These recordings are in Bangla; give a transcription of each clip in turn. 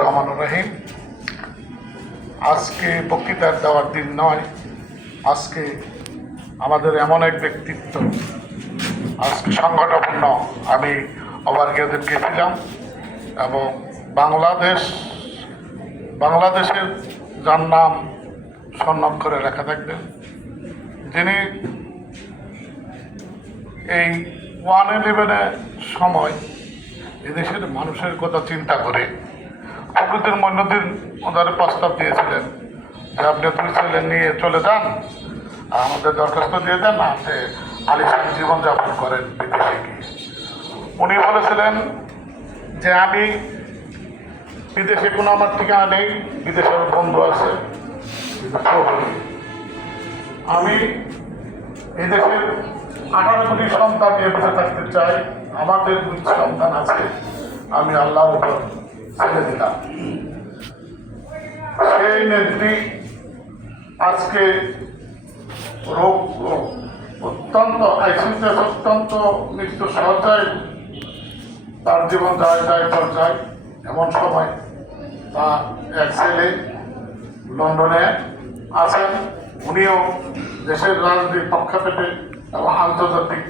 রহমান রহিম। আজকে বক্তৃতার দেওয়ার দিন নয়, আজকে আমাদের এমন এক ব্যক্তিত্ব, আজকে সংগঠপূর্ণ আমি আবার অবার্গীয়দের গেছিলাম এবং বাংলাদেশ, বাংলাদেশের যার নাম স্বর্ণাক্ষরে লেখা থাকবেন যিনি এই ওয়ান ইলেভেনের সময় এদেশের মানুষের কথা চিন্তা করে প্রকৃতির মন্যদিন ওনার প্রস্তাব দিয়েছিলেন যে আপনি দুই ছেলে নিয়ে চলে যান, আমাদের দরখাস্ত দিয়ে দেন, আপনি আলিশান জীবনযাপন করেন বিদেশে গিয়ে। উনি বলেছিলেন যে আমি বিদেশে কোনো আমার ঠিকানা নেই, বিদেশে আমার বন্ধু আছে আমি এই দেশের আঠারো কোটি সন্তান নিয়ে বেঁচে থাকতে চাই, আমাদের দুই সন্তান আছে, আমি আল্লাহর উপর ছেড়ে দিলাম। নেত্রী, আজকে রোগ অত্যন্ত আইসিতে অত্যন্ত মৃত্যু সহজায় তার জীবন যায় যায় পর্যায়, এমন সময় তার এক ছেলে লন্ডনে আছেন। উনিও দেশের রাজনীতির পক্ষাপেটে এবং আন্তর্জাতিক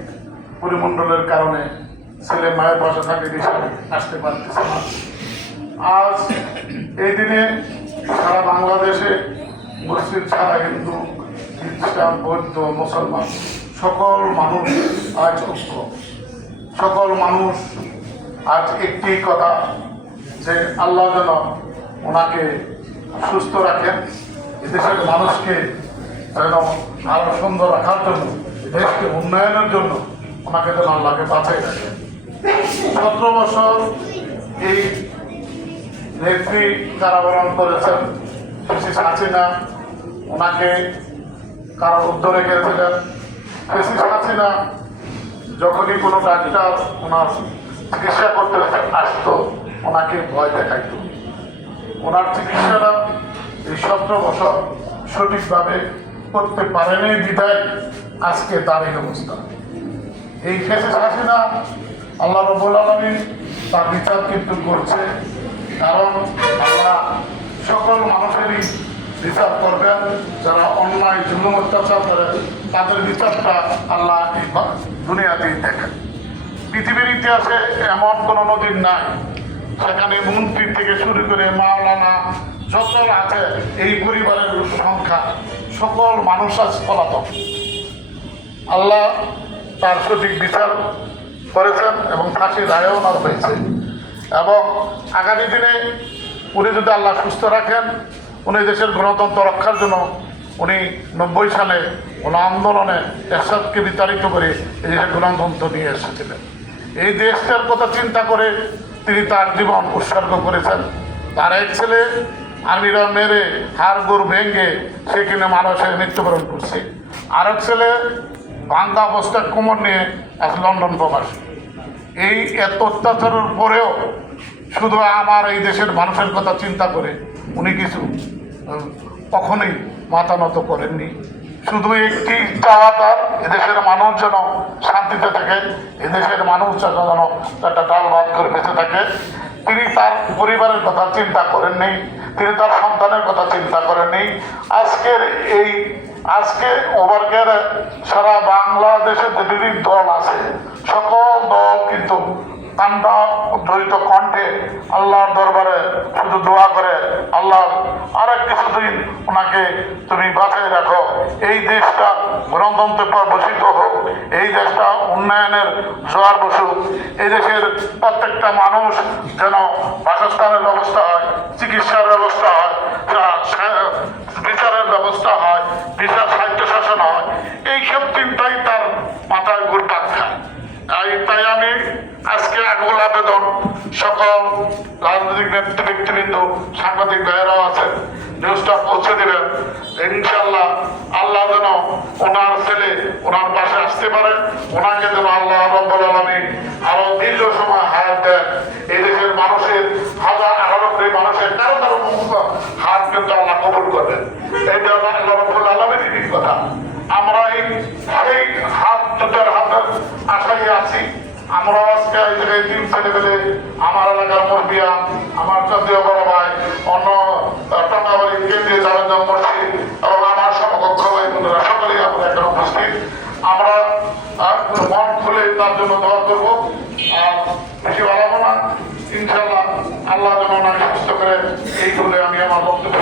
পরিমণ্ডলের কারণে ছেলে মায়ের পাশে থাকে দেশে আসতে পারতেছে না। আজ এই দিনে সারা বাংলাদেশে মুসলিম ছাড়া হিন্দু, খ্রিস্টান, বৌদ্ধ, মুসলমান, সকল মানুষ আজ ঐক্য। সকল মানুষ আজ একটি কথা, যে আল্লাহ যেন ওনাকে সুস্থ রাখেন দেশের মানুষকে যেন আরও সুন্দর রাখার জন্য, দেশকে উন্নয়নের জন্য ওনাকে যেন আল্লাহকে বাঁচাই রাখেন। সতেরো বছর এই নেত্রী কারাবরণ করেছেন শেষ হাসিনা ওনাকে কারা উদ্ধরে গেছিলেন শেষ হাসিনা যখনই কোনো ডাক্তার ওনার চিকিৎসা করতে আসতো, ওনাকে ভয় দেখাইত। ওনার চিকিৎসাটা এই বছর সঠিকভাবে করতে পারেনি বিদায় আজকে এই অবস্থা। এই ফেসে হাসিনা আল্লাহ রবুল আলমী তার বিচার কিন্তু করছে। কারণ আল্লাহ সকল মানুষেরই বিচার করবেন যারা অন্যায়, জুলুম, অত্যাচার করে, তাদের বিচারটা আল্লাহ দুনিয়াতেই দেখেন। পৃথিবীর ইতিহাসে এমন কোনো নদীর নাই সেখানে মন্ত্রী থেকে শুরু করে মাওলানা যত আছে, এই পরিবারের সংখ্যা, সকল মানুষ আজ পলাতক। আল্লাহ তার সঠিক বিচার করেছেন এবং ফাঁসি রায়ও ওনার হয়েছে। এবং আগামী দিনে উনি যদি আল্লাহ সুস্থ রাখেন, উনি দেশের গণতন্ত্র রক্ষার জন্য উনি নব্বই সালে কোনো আন্দোলনে এরশাদকে বিতাড়িত করে এই দেশের গণতন্ত্র নিয়ে এসেছিলেন। এই দেশটার কথা চিন্তা করে তিনি তার জীবন উৎসর্গ করেছেন। তার এক ছেলে আর্মিরা মেরে হাড় গোড় ভেঙে সেখানে মানুষের মৃত্যুবরণ করছে। আরেক ছেলে ভাঙ্গা অবস্থায় কোমর নিয়ে এক লন্ডন প্রবাসী। এই এত অত্যাচারের পরেও শুধু আমার এই দেশের মানুষের কথা চিন্তা করে উনি কিছু কখনোই মাথা নত করেননি। শুধু একটি চাওয়া তার এদেশের মানুষ যেন শান্তিতে থাকে, এদেশের মানুষ যেন একটা ডাল ভাত করে বেঁচে থাকে। তিনি তার পরিবারের কথা চিন্তা করেননি, তিনি তার সন্তানের কথা চিন্তা করেননি। আজকের এই, আজকে ওভারকের সারা বাংলাদেশে যে দল আছে, সকল কান্দা জড়িত কণ্ঠে আল্লাহর দরবারে শুধু দোয়া করে, আল্লাহ আরেক কিছুদিন ওনাকে তুমি বাঁচাই রাখো। এই দেশটা গণতন্ত্রে বসিত হোক, এই দেশটা উন্নয়নের জোয়ার বসুক। এই দেশের প্রত্যেকটা মানুষ যেন বাসস্থানের ব্যবস্থা হয়, চিকিৎসার ব্যবস্থা হয় বিচারের ব্যবস্থা হয়, বিচার সাহিত্য শাসন হয় এইসব আবেদন সকল রাজনৈতিক নেতৃত্ব ব্যক্তিবৃন্দ সাংবাদিক ভাইয়েরাও আছেন নিউজটা পৌঁছে দেবেন। ইনশাল্লাহ আল্লাহ যেন ওনার ছেলে ওনার পাশে আসতে পারে, ওনাকে যেন আল্লাহ রব্বুল আলমী আরও দীর্ঘ সময় হায়াত দেন। এই দেশের মানুষের হাজার আঠারো কোটি মানুষের কারও কারও মুক্ত হাত কিন্তু আল্লাহ কবুল করবেন এইটা আল্লাহ রব্বুল আলমীর কথা আমরা এই এই হাত দুটার হাতের আশাই আছি আমরা আজকে এই তিন ছেলে পেলে আমার এলাকার মুরবিয়া আমার শ্রদ্ধেয় বড় ভাই, অন্য টঙ্গাবাড়ি কেন্দ্রীয় জামেদাম মসজিদ, এবং আমার সমকক্ষ ভাই বন্ধুরা সকলেই আমরা এখানে উপস্থিত। আমরা মন খুলে তার জন্য দোয়া করব। আর বেশি বাড়াবো না। ইনশাল্লাহ আল্লাহ যেন ওনাকে সুস্থ করে এই বলে আমি আমার বক্তব্য